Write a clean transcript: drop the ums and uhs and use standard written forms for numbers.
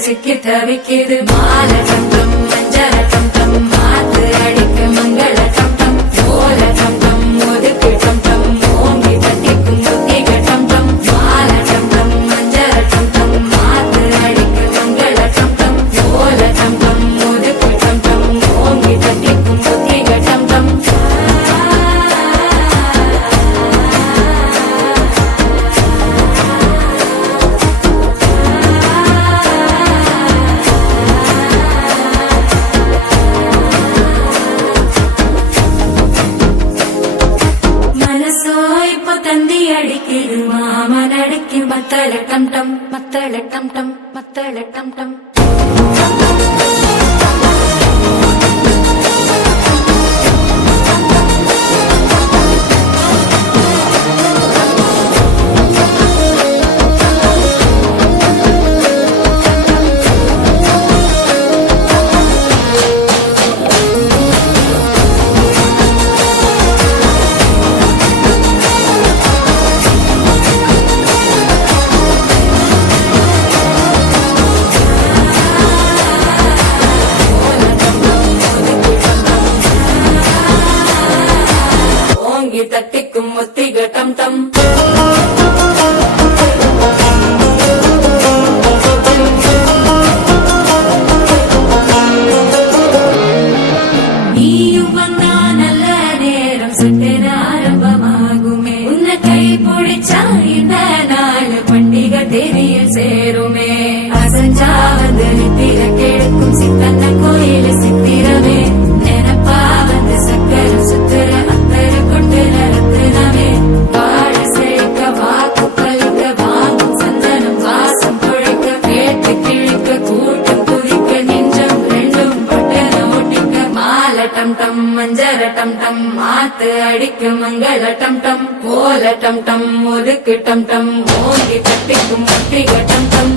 சிக்கி தவிக்கிது மால டம் மஞ்சள டம் மாத்து அடிக்க மங்கள டம் ஓல டம் ஒதுக்கு டம் ஓங்கி தட்டிக்கும் முத்திக டம் மால டம் மஞ்சள டம் மாத்து அடிக்க மங்கள டம் ஓல டம் ஒதுக்கு டம் ஓங்கி தட்டிக்கும் முத்திக டம் தந்தி அடிக்குது மாமன் அடிக்கு மத்தள டம் டம் மத்தள டம் டம் மத்தள டம் டம் தட்டிக்கும் முத்திக டம் டம் நீயும் வந்தா நல்ல நேரம் சுட்டென ஆரம்பமாகுமே உன்னை கை பிடிச்சா இந்த நாள் பண்டிகை தேதியில் சேருமே அசஞ்சா வந்து நித்திர கெடுக்கும் சித்தன்ன கோயில சித்திரமே நினைப்பா வந்து சக்கர சுத்துற டம் டம் மஞ்சள டம் டம் மாத்து அடிக்கு மங்கள டம் டம் ஓல டம் டம் ஒதுக்கு டம் டம் ஓங்கி தட்டிக்கும் முத்திக டம் டம்